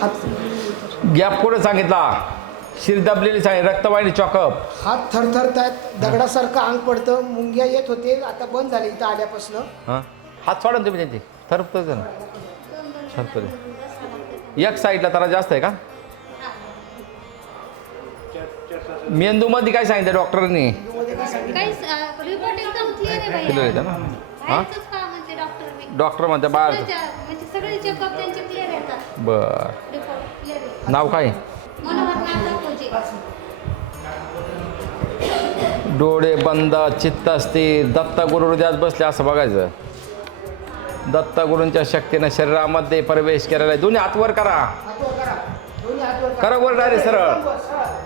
हात गॅप कुठं सांगितला? शिर दबलेली सांगितली रक्तवाहिनी चॉकअप. हात थरथरत आहेत दगडासारखं अंग पडतं मुंग्या येत होते आता बंद झाले इथं आल्यापासून. हां? हात सोडा ना तुम्ही त्यांचे. थरपत ना. थरपत एक साईडला जरा जास्त आहे का? मेंदूमध्ये काय सांगितलं डॉक्टरनी? क्लिअर आहे ना? हां? डॉक्टर म्हणते बाहेर सगळ्याच्या- म्हणजे सगळे चेकअप त्यांचे क्लिअर येतात बर. रिपोर्ट क्लिअर आहे. नाव काय? मनोहर नाथ खोजे. डोळे बंद चित्त स्थिर दत्त गुरु हृदयात बसले असं बघायचं. दत्त गुरूंच्या शक्तीनं शरीरामध्ये प्रवेश केलेला आहे. दोन्ही हात वर करा. हात वर करा. दोन्ही हात वर करा. वर डायरेक्ट सरळ. सरळ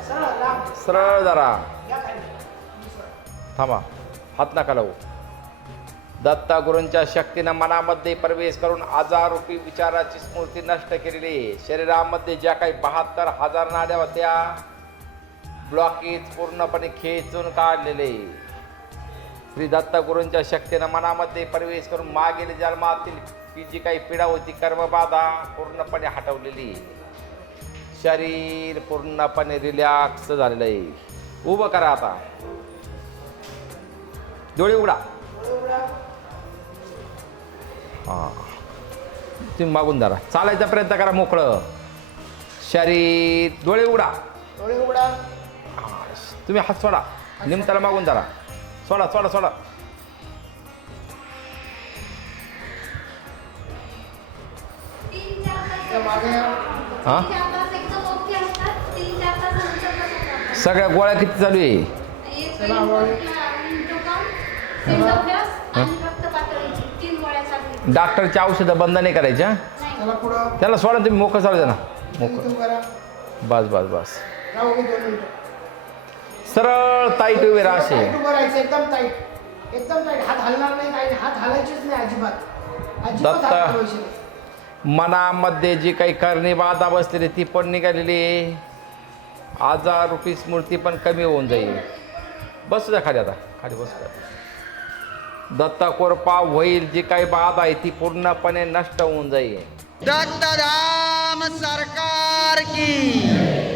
सरळ लांब. सरळ जरा. या खाली. थांबा. हात नका लावू. दत्तागुरूंच्या शक्तीनं मनामध्ये प्रवेश करून आजारूपी विचाराची स्मृती नष्ट केलेली आहे. शरीरामध्ये ज्या काही बहात्तर हजार नाड्या होत्या ब्लॉकेज पूर्णपणे खेचून काढलेले श्री दत्तगुरूंच्या शक्तीनं मनामध्ये प्रवेश करून मागील जन्मातील ती जी काही पीडा होती कर्मबाधा पूर्णपणे हटवलेली शरीर पूर्णपणे रिलॅक्स झालेलं आहे. उभं करा आता. डोळे उघडा. हां. तुम्ही मागून धरा. चालायचा प्रयत्न करा मोकळं. शरीर डोळे उघडा. डोळे उघडा. तुम्ही हात सोडा. निमताला मागून धरा. सोडा सोडा सोडा. हां. सगळ्या गोळ्या किती चालू आहे? डॉक्टरची औषधं बंद नाही करायच्या. त्याला पुढं. त्याला सोडा तुम्ही मोकळं चालू द्या ना. मोकळं. इथून करा बस बस बस. राहू दे दोन मिनिटं. सरळ ताईट उभे असे. टाईट उभं राहायचं एकदम टाईट एकदम टाईट हात हलणार नाही काही नाही. हात हलायचेच नाही अजिबात. अजिबात दत्त. हात हलवायचे नाही. मनामध्ये जी काही करणी बाधा बसलेली ती पण निघालेली आहे. आजार रूपी स्मृती पण कमी होऊन जाईल. बसू द्या खाली आता. खाली बसू. द्या दत्ता पाव होईल जी काही बाब आहे ती पूर्णपणे नष्ट होऊन जाईल. दत्तधाम सरकार की?